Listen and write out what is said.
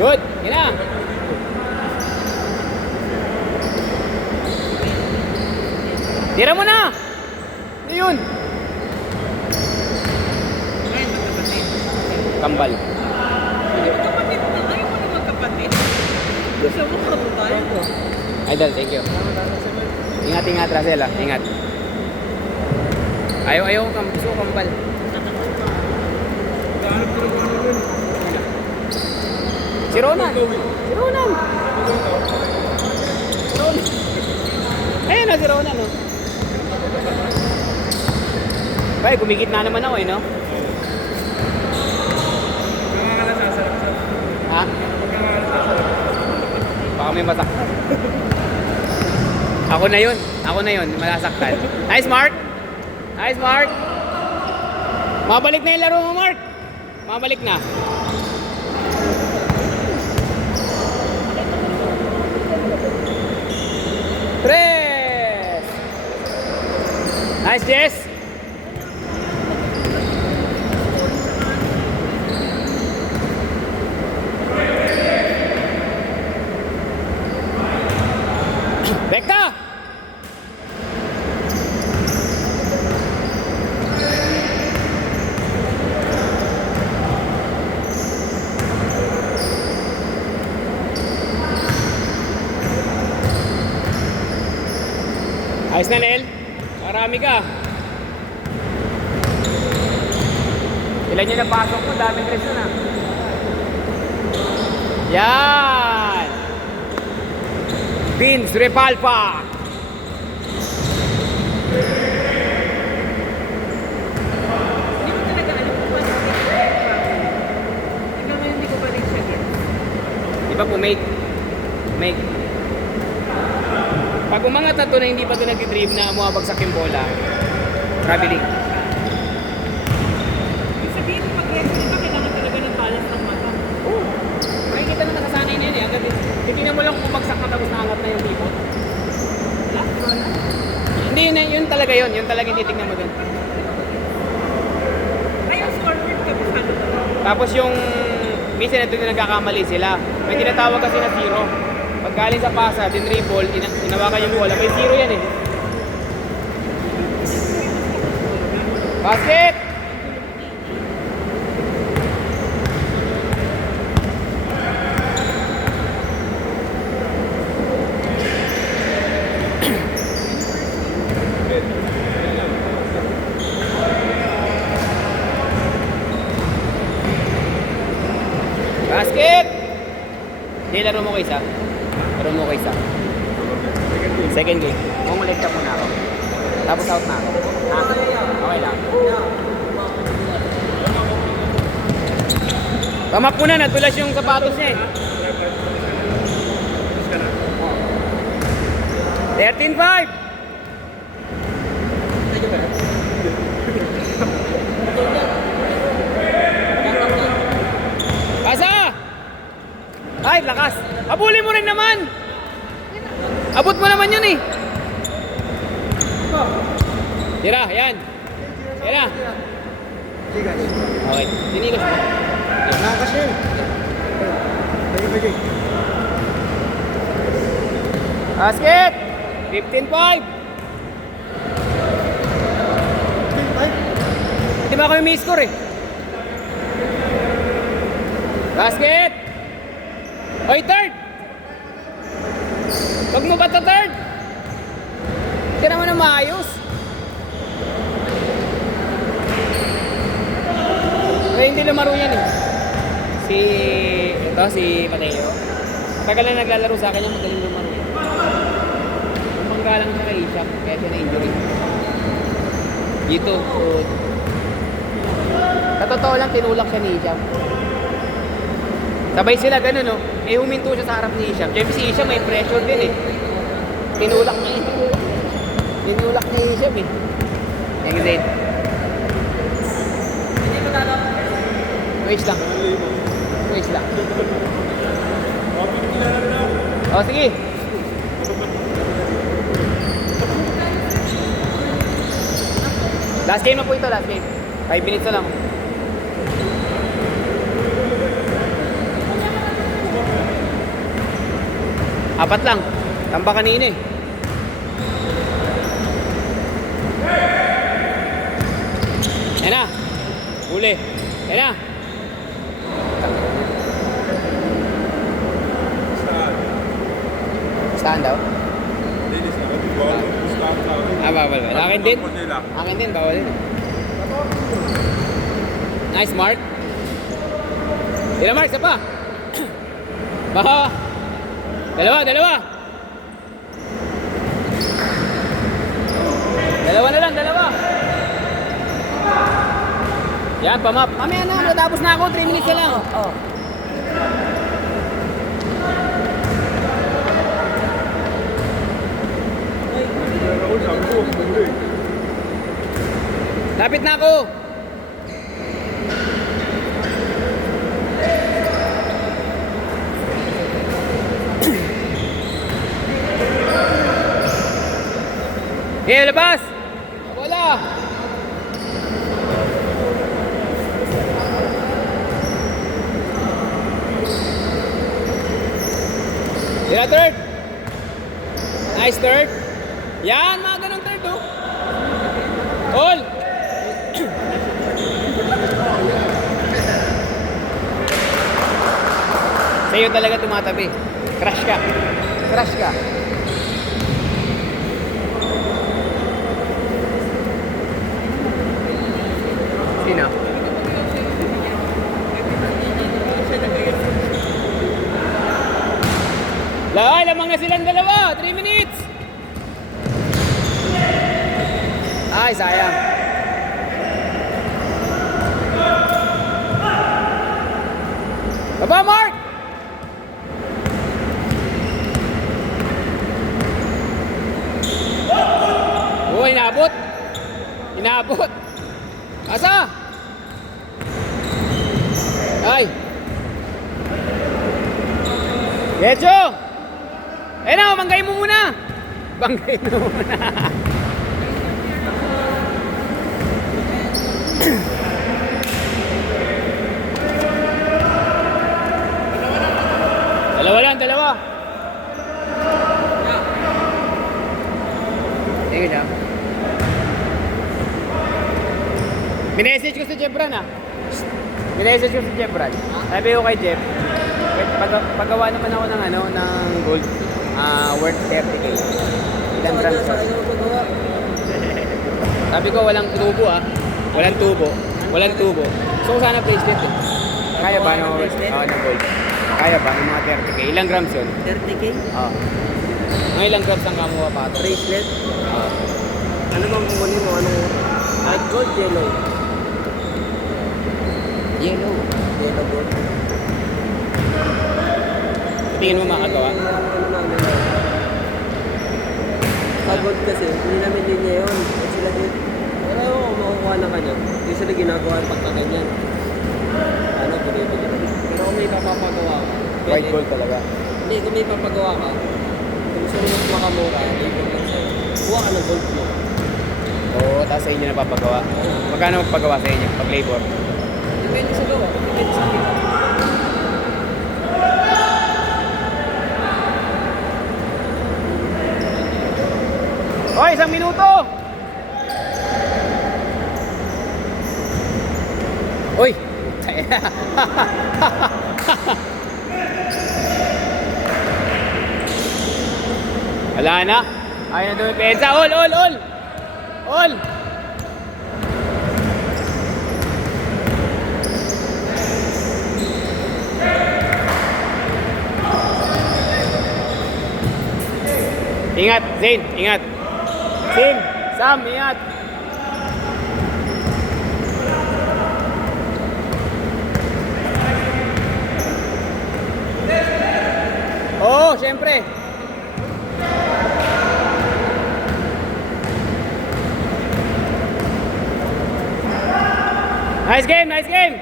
Good. Yan na. Tira mo na. Ano yun? Kambal. Magkapatid na. Ayaw mo na magkapatid. Gusto mo ka tayo. Idol, thank you. Ingat, ingat, Russell, ah. Ingat. Ayaw ko gusto ko kambal. Si Ronan. Si Ronan. Ayun na si Ronan, no? Bay, gumigit na naman ako, eh, no? Ha? Baka may masak. Ako na yun. Ako na yun. Malasaktan. Nice, Mark. Nice, Mark. Mabalik na yung laro mo, Mark. Mabalik na. Tres. Nice, Jess. Rekta. Ayos na, Nel. Marami ka. Ilan yung napasok mo? Daming tres na. Yan. Vince Repalpa. Hindi ko talaga alam kung paano hanggang ngayon hindi ko pa rin siya get. Di ba po, make? Pag umangat na ito na hindi pa ito nag-drive na bumabagsak yung bola, traveling. Ibig sabihin, pag referee ka, kailangan talaga ng balance ng mata. Oo. Makikita na nakasanay na yan eh. Agad, titignan mo lang kung bumagsak na tapos naangat na yung tipo. Wala, wala. Hindi, yun talaga yun. Yun talaga yung titignan mo dun. Ay, yung scoreboard ka, paano to? Tapos yung, minsan na doon nagkakamali sila. May tinatawag kasi na zero. Pag galing sa pasa, din dribble, inawakan yung bola. May zero yan eh. Basket! Basket! Hindi, laro mo ko isa. Laro mo ko isa. Second game. Mumulit ka muna ako. Tapos out na ako. Ha? Okay lang. Tamak muna, natulas yung sapatos niya eh. 13-5! Pasa! Ay, lakas! Habulin mo rin naman! Abot mo naman yun eh! Tira, yan! Tira! Okay, tinigas mo. Nakakas yun. Pwede. Basket! 15-5! Hindi ba kayo may score eh? Basket! Hoy, third! Huwag mo ba ito third? Hindi naman na maayos. Kaya hindi lumaro yan eh. Si Mateo. Tagal na naglalaro sa akin yan, magaling lumaro yan. Manggalang siya kay Ishak, kaya siya na-injury. Dito. Sa totoo lang, tinulak siya ni Ishak. Sabay sila ganun, no? Eh, huminto siya sa harap ni Ishak. Siyempre si Ishak may pressure din eh. Tinulak niya eh. Tinulak niya Ishak eh. Thank you, Zayd. Wait lang. Wait lang. O, sige. Last game na po ito, last game. 5 minutes na lang. Apat lang. Tamba kanina eh. Yan na. Huli. Yan na. Stand daw? Bawal. Akin din. Akin din, bawal din. Nice, Mark. Ilan, Mark? Isa pa. Baka. Dalawa. Dalawa na lang, dalawa. Yan, pamap. Mamaya na, matapos na ako. 3 minutes na lang. Oh. Lapit na ako. Okay, labas. Wala. Tira third. Nice third. Yan, mga ganun third oh. All. Sa'yo talaga tumatabi. Crush ka. Sino? Ay, lamang na silang dalawa. 3 minutes. Ay, sayang. Baba, Mark! Oh, inabot. Asa? Ay. Yecho! Eh na, banggay mo muna. Dalawa. Tingin niya. Minessage ko si Jebran ah. Sabi ko kay Jeff, paggawa naman ako ng gold worth 30k. Ilang grams ba? Sabi ko walang tubo ah. Walang tubo. So sana bracelet eh. Kaya ba ng gold? Kaya ba ng mga 30k? Ilang grams yun? 30k? Oo. Mga ilang grams ang kamuha pa ito? Bracelet? Oo. Ano bang kukunin mo? Anong white gold, yellow? Yellow gold. Tingin mo makagawa? Ano namin sa gold kasi, hindi namin linya yun. At sila din, wala ako makukuha na kanya. Hindi sila ginagawa yung pagkakanyan. Pinipili. Pero kung may papagawa ka, White gold talaga. Hindi, kung may papagawa ka, kung gusto mo mas makamura, labor lang sa'yo. Kuha ka ng gold mo. Oo, tapos sa inyo na papagawa. Magkano magpagawa sa inyo pag labor? Depende sa gawa. Depende sa gawa. Hoy, 1 minuto! Hoy! Wala na. Ayaw na dumipensa. All! Ingat, Zane. Ingat. Sam, ingat. Oo, syempre. Nice game.